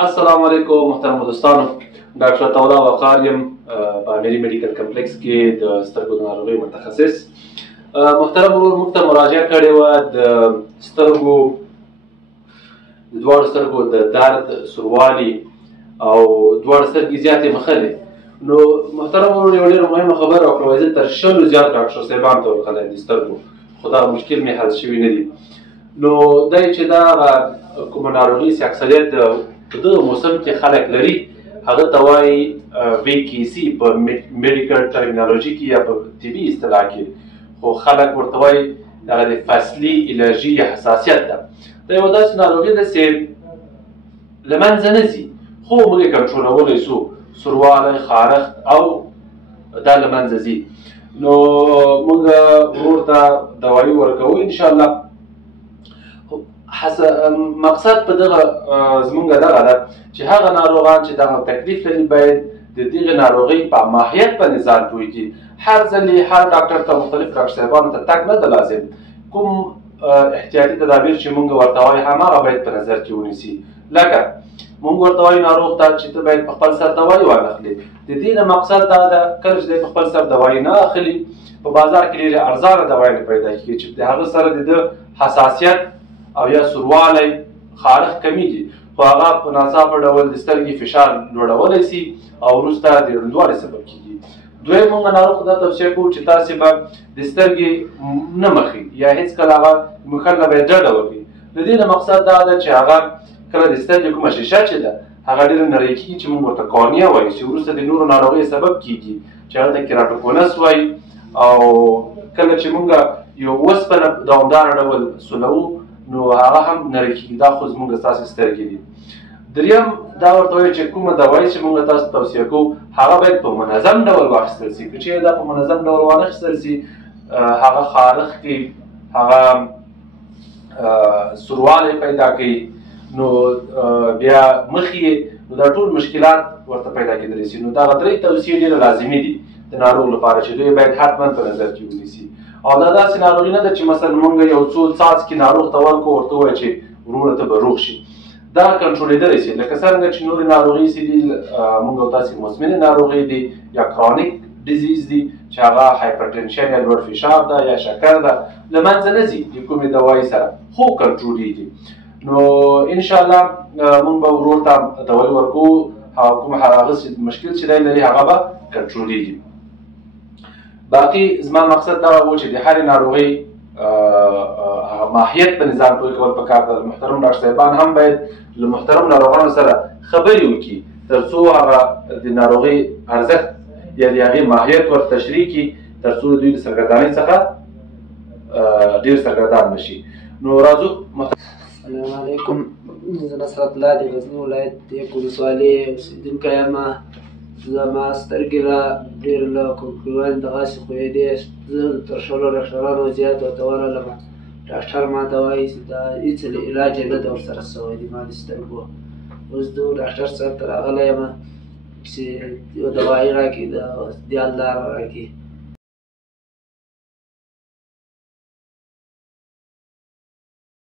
السلام علیکم محترم دوستانو، ډاکټر عطاالله وقار یم په امیري میډیکل کمپلیکس کې د سترګو د ناروغیو متخصص. محترم ورور موږ ته مراجعه کړې وه د سترګو د دواړو سترګو د درد، سوروالي او دواړه سترګې زیاتې مخلې. نو محترم ورور یوه ډېره مهمه خبره وکړه، وایي زه تر 100 زیات ډاکټر صاحبانو ته ورغلی د سترګو، خو دغه مشکل مې حل شوي نه دي. نو دی چې دا کومه ناروغي چې اکثریت په دغه موسم کې خلک لري هغه ته وایي VKC په میډیکل ټرمینالوژي کې یا په طبي اصطلاح کې، خو خلک ورته وایي دغه د فصلي الرژي یا حساسیت ده. دا یوه داسې ناروغي ده چې له منځه نه ځي، خو موږ یې کنټرولولی سو، سوروالی، خارښت او دا له منځه ځي. نو موږ ورور ته دوایي ورکوو انشاءالله. مقصد په دغه زمونږ دغه ده چې هغه ناروغان چې دغه تکلیف لري باید د دغې ناروغۍ په ماهیت باندې ځان پوه کړي. هر ځلې هر ډاکټر ته مختلف ډاکټر صاحبانو ته تګ نه ده لازم. کوم احتیاطي تدابیر چې مونږ ورته وایو هماغه باید په نظر کې ونیسي. لکه مونږ ورته وایو ناروغ ته چې ته باید په خپل سر دوایي وانخلي. د دې نه مقصد دا ده کله چې دی په خپل سر دوایي نه اخلي، په بازار کې ډېرې ارزانه دوایي نه پیدا کېږي چې د هغه سره د ده حساسیت او یا سوروالی، خارښت کمیږي، خو هغه په ناڅاپه ډول د سترګې فشار لوړولی سي او وروسته د ړندوالي سبب کېږي. دویم موږ ناروغ ته دا توصیه کوو چې تاسې به د سترګې نه مخي یا هېڅکله هغه مخل نه باید ډډه وکړي. د دې نه مقصد دا ده چې هغه کله د سترګې کومه شیشه چې ده هغه ډېره نری کېږي چې موږ ورته کورنیا وایو، چې وروسته د نورو ناروغیو سبب کېږي چې هغه ته کیراتوکونس وایي. او کله چې موږ یو اوسپنه دوامداره ډول سولوو نو هغه هم نری کېږي. دا خو زموږ ستاسې سترګې دي. دریم دا ورته وایي چې کومه دوایي چې موږ تاسو ته توصیه کوو هغه باید په منظم ډول واخیستل سي. که چیرې دا په منظم ډول وانخیستل سي هغه خارښت کوي، هغه سوروالی پیدا کوي، نو بیا مخې نو دا ټول مشکلات ورته پیدا کېدلی سي. نو دغه درې توصیې ډېره لازمي دي د ناروغ لپاره چې دوی باید حتما په نظر کې ونیسي. او دا داسې ناروغي نه ده چې مثلا موږ یو څو څاڅکي ناروغ ته ورکړو ورته ووایو چې وروره ته به روغ شي. دا کنټرولېدلی سي. لکه څرنګه چې نورې ناروغۍ چې دي موږ او تاسې مزمنې ناروغۍ دي یا کرونیک ډیزیز دي چې هغه هایپرټنشن یا لوړ فشار ده یا شکر ده، له منځه نه ځي د کومې دوایي سره، خو کنټرولېږي. نو انشاءالله موږ به ورور ته دوایي ورکوو، کوم هغه مشکل چې دی لري هغه به کنټرولېږي. باقي زما مقصد دا و چې د هرې ناروغۍ ماهیت په نظام پوه کول پکار ده. محترم ډاکټر صاحبان هم باید له محترم ناروغانو سره خبرې وکړي تر څو هغه د ناروغۍ ارزښت یا د هغې ماهیت ور تشریح کړي تر څو دوی د سرګردانۍ څخه ډېر سرګردان نه شي. نو راځو. السلام علیکم، زه نصرت الله د غزني ولایت د یک ولسوالۍ اوسېدونکی یم. زما سترګې لا ډېر له کوکړوالي دغسې خویېدې. زه تر 100 ډاکټرانو زیات ورته ورغلم، ډاکټر ماته وایي چې دا هېڅ علاج یې نه ده ورسره سوی د ما د سترګو. اوس د ډاکټر صاحب ته راغلی یم چې یو دوایي راکړي، د دیال داره راکړي.